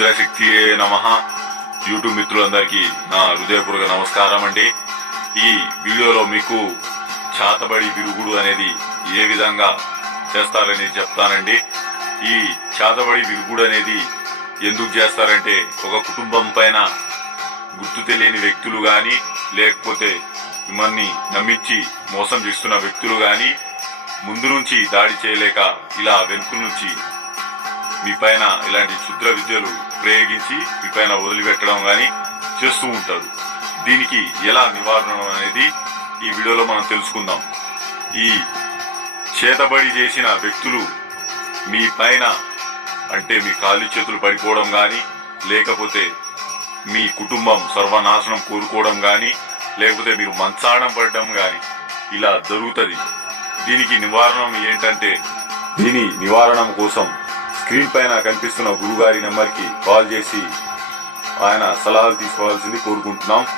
రుద్రశక్తియే నమః. యూట్యూబ్ మిత్రులందరికీ నా హృదయపూర్వక నమస్కారం అండి. ఈ వీడియోలో మీకు చాతబడి విరుగుడు అనేది ఏ విధంగా చేస్తారని చెప్తానండి. ఈ చాతబడి విరుగుడు అనేది ఎందుకు చేస్తారంటే, ఒక కుటుంబం పైన గుర్తు తెలియని వ్యక్తులు గాని, లేకపోతే మిమ్మల్ని నమ్మించి మోసం చేస్తున్న వ్యక్తులు గాని ముందు నుంచి దాడి చేయలేక ఇలా వెనుక నుంచి మీ పైన ఇలాంటి క్షుద్ర విద్యలు ప్రయోగించి మీ పైన వదిలిపెట్టడం గాని చేస్తూ ఉంటారు. దీనికి ఎలా నివారణ అనేది ఈ వీడియోలో మనం తెలుసుకుందాం. ఈ చేతబడి చేసిన వ్యక్తులు మీ పైన అంటే మీ కాళ్ళు చేతులు పడిపోవడం గాని, లేకపోతే మీ కుటుంబం సర్వనాశనం కోరుకోవడం గాని, లేకపోతే మీరు మంచాడం పడడం గాని ఇలా జరుగుతుంది. దీనికి నివారణ ఏంటంటే, దీని నివారణ కోసం స్క్రీన్ పైన కనిపిస్తున్న గురుగారి నెంబర్కి కాల్ చేసి ఆయన సలహాలు తీసుకోవాల్సింది కోరుకుంటున్నాం.